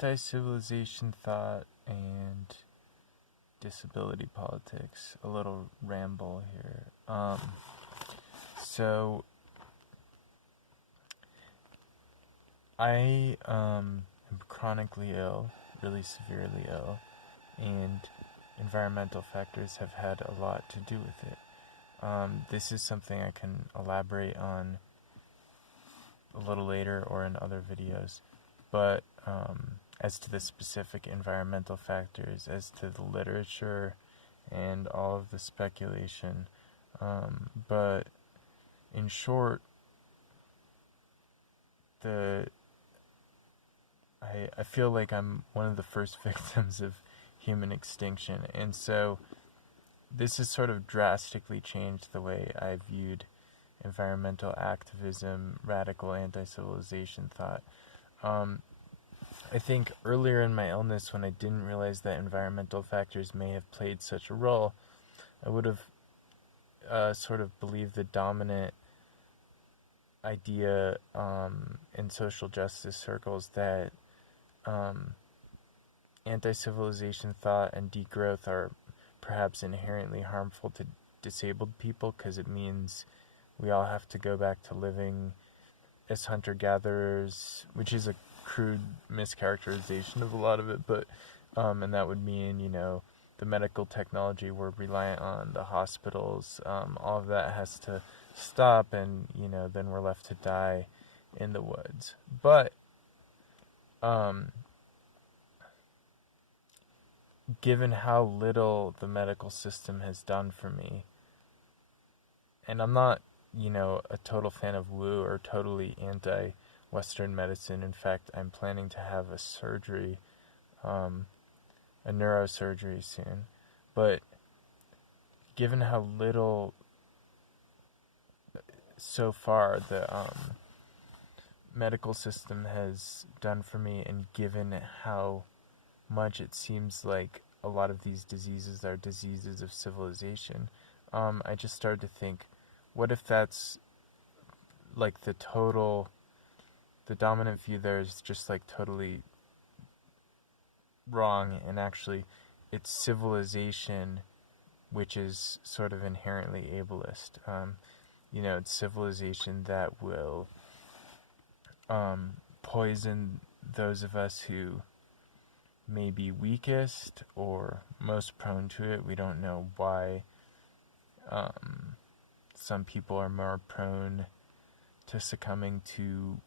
Anti-civilization thought and disability politics. A little ramble here. So I am chronically ill, really severely ill, and environmental factors have had a lot to do with it. This is something I can elaborate on a little later or in other videos, but as to the specific environmental factors, as to the literature and all of the speculation, but in short, I feel like I'm one of the first victims of human extinction, and so this has sort of drastically changed the way I viewed environmental activism, radical anti-civilization thought. I think earlier in my illness, when I didn't realize that environmental factors may have played such a role, I would have sort of believed the dominant idea in social justice circles that anti-civilization thought and degrowth are perhaps inherently harmful to disabled people because it means we all have to go back to living as hunter-gatherers, which is a crude mischaracterization of a lot of it, but and that would mean, the medical technology we're reliant on, the hospitals, all of that has to stop, and then we're left to die in the woods. But given how little the medical system has done for me, and I'm not a total fan of woo or totally anti-Western medicine. In fact, I'm planning to have a surgery, a neurosurgery soon. But given how little so far the medical system has done for me, and given how much it seems like a lot of these diseases are diseases of civilization, I just started to think, what if that's like the dominant view there is just like totally wrong, and actually it's civilization which is sort of inherently ableist. It's civilization that will poison those of us who may be weakest or most prone to it. We don't know why some people are more prone to succumbing to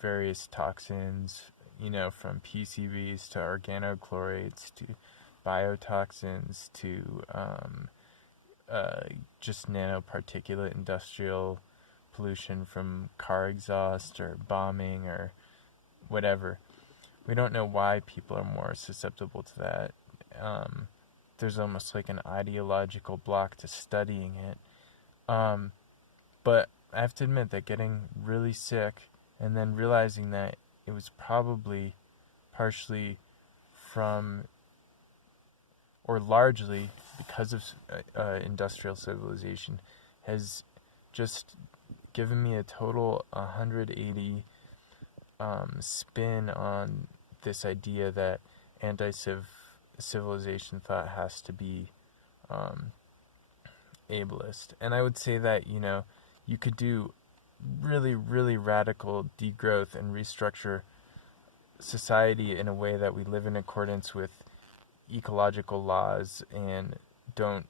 various toxins, from PCBs to organochlorids to biotoxins to just nanoparticulate industrial pollution from car exhaust or bombing or whatever. We don't know why people are more susceptible to that. There's almost like an ideological block to studying it. But I have to admit that getting really sick and then realizing that it was probably partially from, or largely because of industrial civilization, has just given me a total 180 spin on this idea that anti-civilization thought has to be ableist. And I would say that, you could do really, really radical degrowth and restructure society in a way that we live in accordance with ecological laws and don't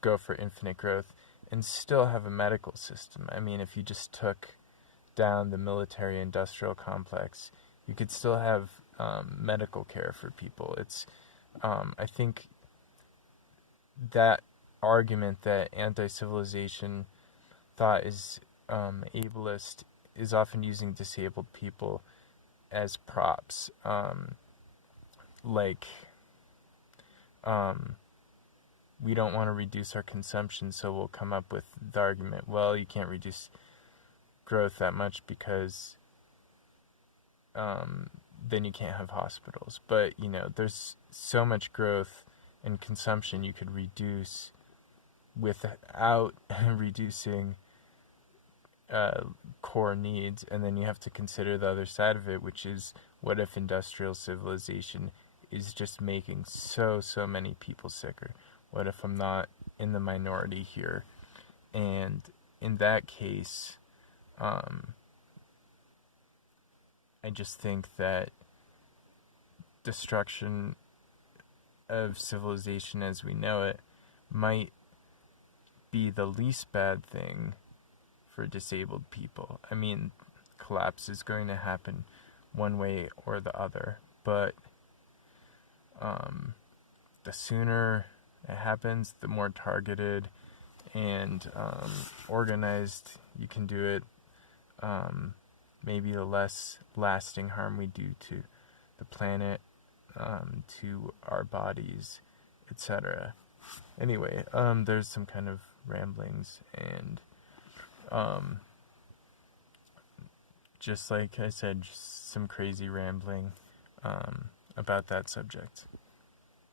go for infinite growth, and still have a medical system. I mean, if you just took down the military-industrial complex, you could still have medical care for people. It's, I think that argument that anti-civilization thought is ableist is often using disabled people as props. We don't want to reduce our consumption, so we'll come up with the argument, well, you can't reduce growth that much because then you can't have hospitals. But, there's so much growth and consumption you could reduce without reducing core needs, and then you have to consider the other side of it, which is what if industrial civilization is just making so many people sicker? What if I'm not in the minority here? And in that case, I just think that destruction of civilization as we know it might be the least bad thing for disabled people. I mean, collapse is going to happen one way or the other, but the sooner it happens, the more targeted and organized you can do it, maybe the less lasting harm we do to the planet, to our bodies, etc. Anyway, there's some kind of ramblings and just like I said, just some crazy rambling about that subject.